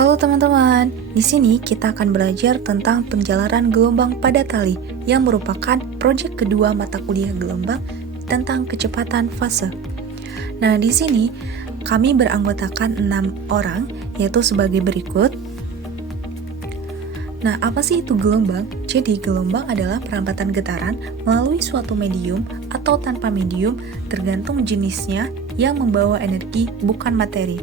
Halo teman-teman, di sini kita akan belajar tentang penjalaran gelombang pada tali yang merupakan proyek kedua mata kuliah gelombang tentang kecepatan fase. Nah, di sini kami beranggotakan 6 orang, yaitu sebagai berikut. Nah, apa sih itu gelombang? Jadi, gelombang adalah perambatan getaran melalui suatu medium atau tanpa medium tergantung jenisnya yang membawa energi, bukan materi.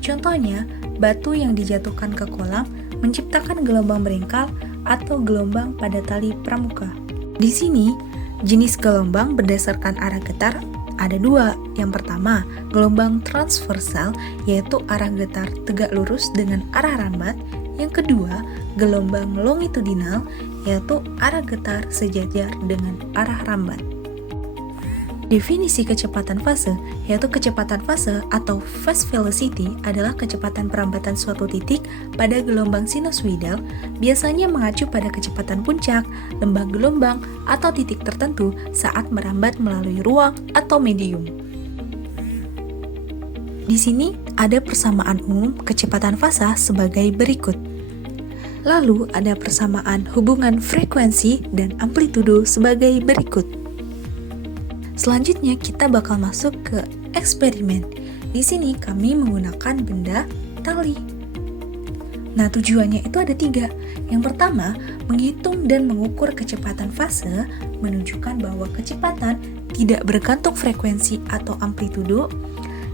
Contohnya, batu yang dijatuhkan ke kolam menciptakan gelombang beringkal atau gelombang pada tali pramuka. Di sini, jenis gelombang berdasarkan arah getar ada dua. Yang pertama, gelombang transversal, yaitu arah getar tegak lurus dengan arah rambat. Yang kedua, gelombang longitudinal, yaitu arah getar sejajar dengan arah rambat. Definisi kecepatan fase, yaitu kecepatan fase atau phase velocity adalah kecepatan perambatan suatu titik pada gelombang sinusoidal, biasanya mengacu pada kecepatan puncak, lembah gelombang, atau titik tertentu saat merambat melalui ruang atau medium. Di sini ada persamaan umum kecepatan fase sebagai berikut. Lalu ada persamaan hubungan frekuensi dan amplitudo sebagai berikut. Selanjutnya kita bakal masuk ke eksperimen. Di sini kami menggunakan benda tali. Nah, tujuannya itu ada 3. Yang pertama, menghitung dan mengukur kecepatan fase, menunjukkan bahwa kecepatan tidak bergantung frekuensi atau amplitudo.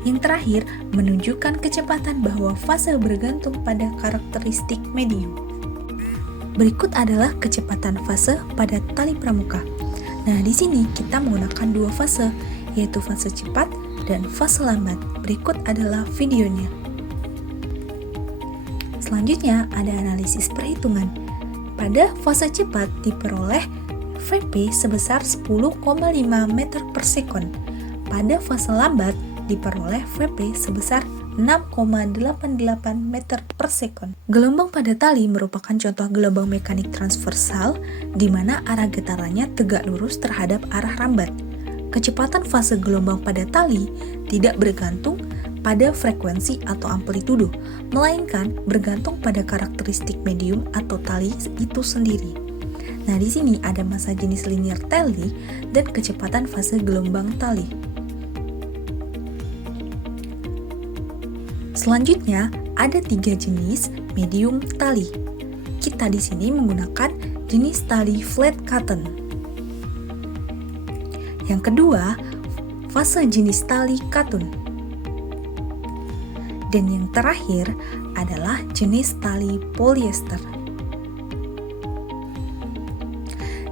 Yang terakhir, menunjukkan kecepatan bahwa fase bergantung pada karakteristik medium. Berikut adalah kecepatan fase pada tali pramuka. Nah, di sini kita menggunakan 2 fase, yaitu fase cepat dan fase lambat. Berikut adalah videonya. Selanjutnya ada analisis perhitungan. Pada fase cepat diperoleh Vp sebesar 10,5 meter per sekon. Pada fase lambat diperoleh Vp sebesar 6,88 meter per sekon. Gelombang pada tali merupakan contoh gelombang mekanik transversal di mana arah getarannya tegak lurus terhadap arah rambat. Kecepatan fase gelombang pada tali tidak bergantung pada frekuensi atau amplitudo, melainkan bergantung pada karakteristik medium atau tali itu sendiri. Nah, di sini ada massa jenis linear tali dan kecepatan fase gelombang tali. Selanjutnya, ada 3 jenis medium tali. Kita di sini menggunakan jenis tali flat cotton. Yang kedua, fase jenis tali katun. Dan yang terakhir adalah jenis tali polyester.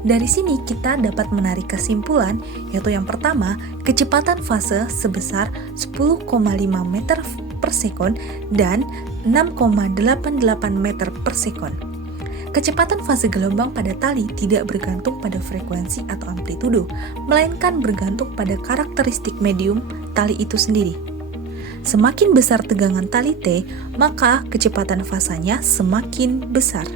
Dari sini kita dapat menarik kesimpulan, yaitu yang pertama, kecepatan fase sebesar 10,5 meter per sekon dan 6,88 meter per sekon. Kecepatan fase gelombang pada tali tidak bergantung pada frekuensi atau amplitudo, melainkan bergantung pada karakteristik medium tali itu sendiri. Semakin besar tegangan tali T, maka kecepatan fasanya semakin besar.